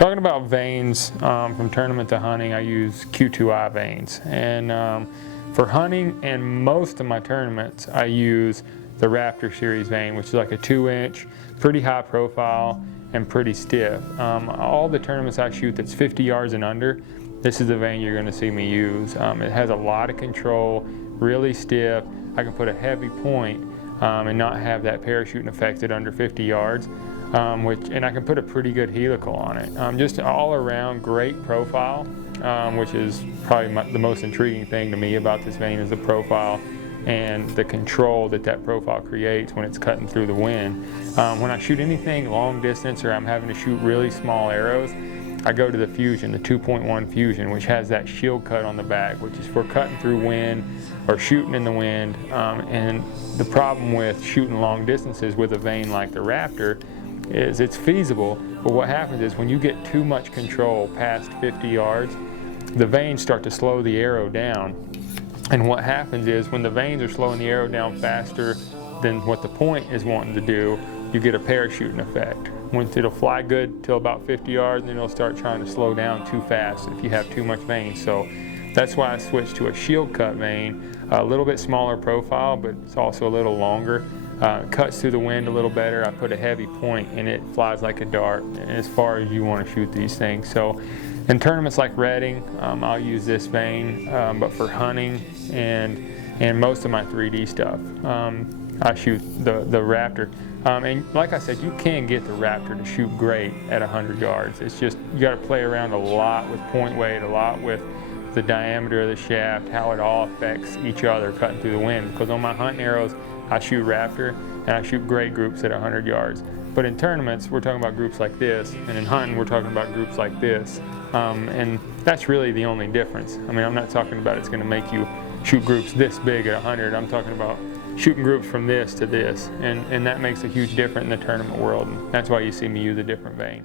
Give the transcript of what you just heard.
Talking about vanes, from tournament to hunting, I use Q2i vanes. And for hunting and most of my tournaments, I use the Raptor series vane, which is like a 2-inch, pretty high profile and pretty stiff. All the tournaments I shoot that's 50 yards and under, this is the vane you're going to see me use. It has a lot of control, really stiff. I can put a heavy point and not have that parachuting effect at under 50 yards. And I can put a pretty good helical on it. Just all around great profile, which is probably the most intriguing thing to me about this vane is the profile and the control that that profile creates when it's cutting through the wind. When I shoot anything long distance or I'm having to shoot really small arrows, I go to the Fusion, the 2.1 Fusion, which has that shield cut on the back, which is for cutting through wind or shooting in the wind. And the problem with shooting long distances with a vane like the Raptor is it's feasible, but what happens is when you get too much control past 50 yards, the vanes start to slow the arrow down. And what happens is when the vanes are slowing the arrow down faster than what the point is wanting to do, you get a parachuting effect. Once it'll fly good till about 50 yards, and then it'll start trying to slow down too fast if you have too much vane. So that's why I switched to a shield cut vane, a little bit smaller profile, but it's also a little longer. Cuts through the wind a little better. I put a heavy point and it flies like a dart as far as you want to shoot these things. So in tournaments like Reading, I'll use this vane, but for hunting and most of my 3D stuff, I shoot the Raptor. And like I said, you can get the Raptor to shoot great at 100 yards. It's just, you got to play around a lot with point weight, a lot with the diameter of the shaft, how it all affects each other cutting through the wind. Because on my hunting arrows, I shoot Raptor and I shoot great groups at 100 yards. But in tournaments, we're talking about groups like this, and in hunting, we're talking about groups like this. And that's really the only difference. I mean, I'm not talking about it's going to make you shoot groups this big at 100. I'm talking about shooting groups from this to this, and that makes a huge difference in the tournament world. And that's why you see me use a different vane.